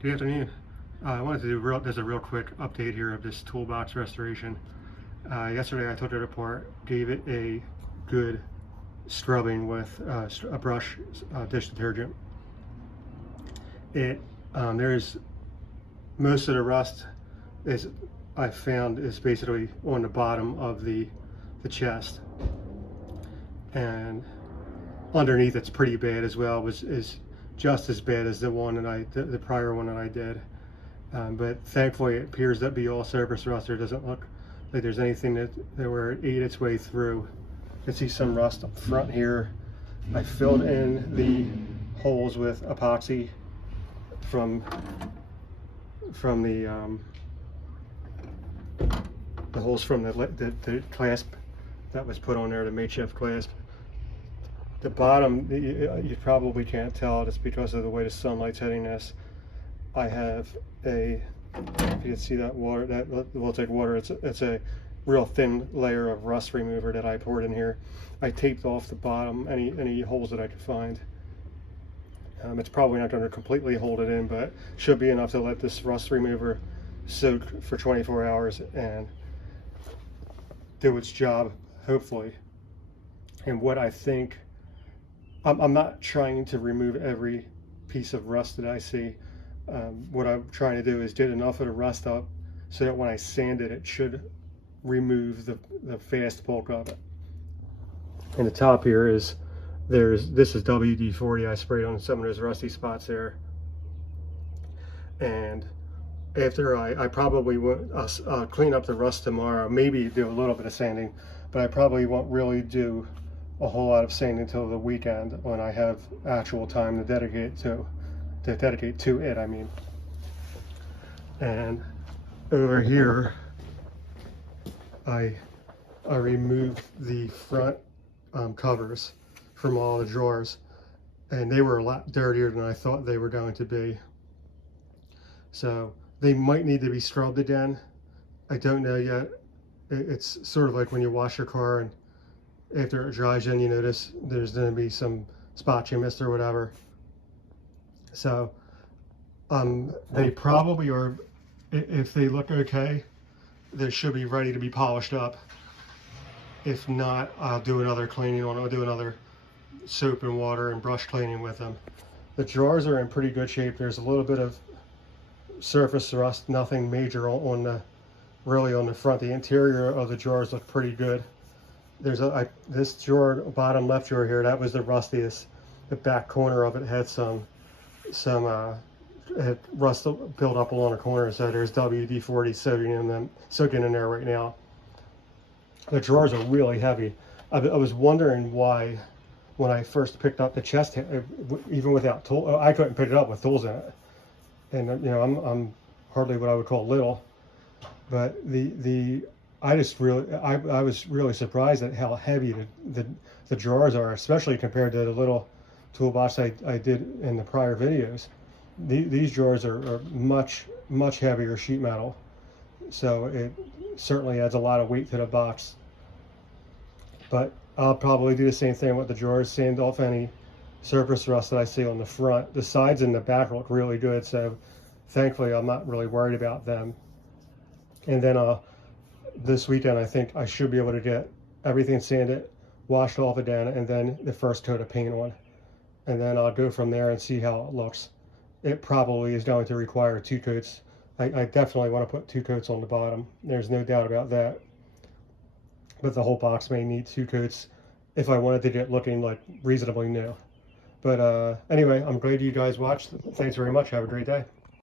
Good afternoon. I wanted to do just a real quick update here of this toolbox restoration. Yesterday I took it apart, gave it a good scrubbing with a brush dish detergent. There's most of the rust I found is basically on the bottom of the chest, and underneath it's pretty bad as well. Is just as bad as the one that the prior one that I did, but thankfully it appears to be all surface rust. It doesn't look like there's anything that where it ate its way through. You can see some rust up front here. I filled in the holes with epoxy from the holes from the clasp that was put on there, the makeshift clasp. The bottom, you probably can't tell, just because of the way the sunlight's hitting this. I have if you can see that water, that will take water. It's a real thin layer of rust remover that I poured in here. I taped off the bottom, any holes that I could find. It's probably not going to completely hold it in, but should be enough to let this rust remover soak for 24 hours and do its job, hopefully. And what I think, I'm not trying to remove every piece of rust that I see. What I'm trying to do is get enough of the rust up so that when I sand it, it should remove the fast bulk of it. And the top here is, this is WD-40 I sprayed on some of those rusty spots there. And after I probably won't clean up the rust tomorrow, maybe do a little bit of sanding, but I probably won't really do a whole lot of sanding until the weekend, when I have actual time to dedicate to it, I mean. And over here, I removed the front covers from all the drawers, and they were a lot dirtier than I thought they were going to be. So they might need to be scrubbed again. I don't know yet. It's sort of like when you wash your car and after it dries in, you notice there's going to be some spots you missed or whatever. So they probably are, if they look okay, they should be ready to be polished up. If not, I'll do another cleaning on it. I'll do another soap and water and brush cleaning with them. The drawers are in pretty good shape. There's a little bit of surface rust, nothing major on the front. The interior of the drawers look pretty good. There's this drawer, bottom left drawer here, that was the rustiest. The back corner of it had some had rust built up along the corner, so there's WD-40 soaking in there right now. The drawers are really heavy. I was wondering why, when I first picked up the chest, even without tool, I couldn't pick it up with tools in it. And you know, I'm hardly what I would call little, but I was really surprised at how heavy the drawers are, especially compared to the little toolbox I did in the prior videos. These drawers are much heavier sheet metal, so it certainly adds a lot of weight to the box. But I'll probably do the same thing with the drawers, sand off any surface rust that I see on the front. The sides and the back look really good, so thankfully I'm not really worried about them. And then this weekend I think I should be able to get everything sanded, washed off again, and then the first coat of paint on. And then I'll go from there and see how it looks. It probably is going to require 2 coats. I definitely want to put 2 coats on the bottom. There's no doubt about that. But the whole box may need 2 coats if I wanted to get looking like reasonably new. But anyway, I'm glad you guys watched. Thanks very much. Have a great day.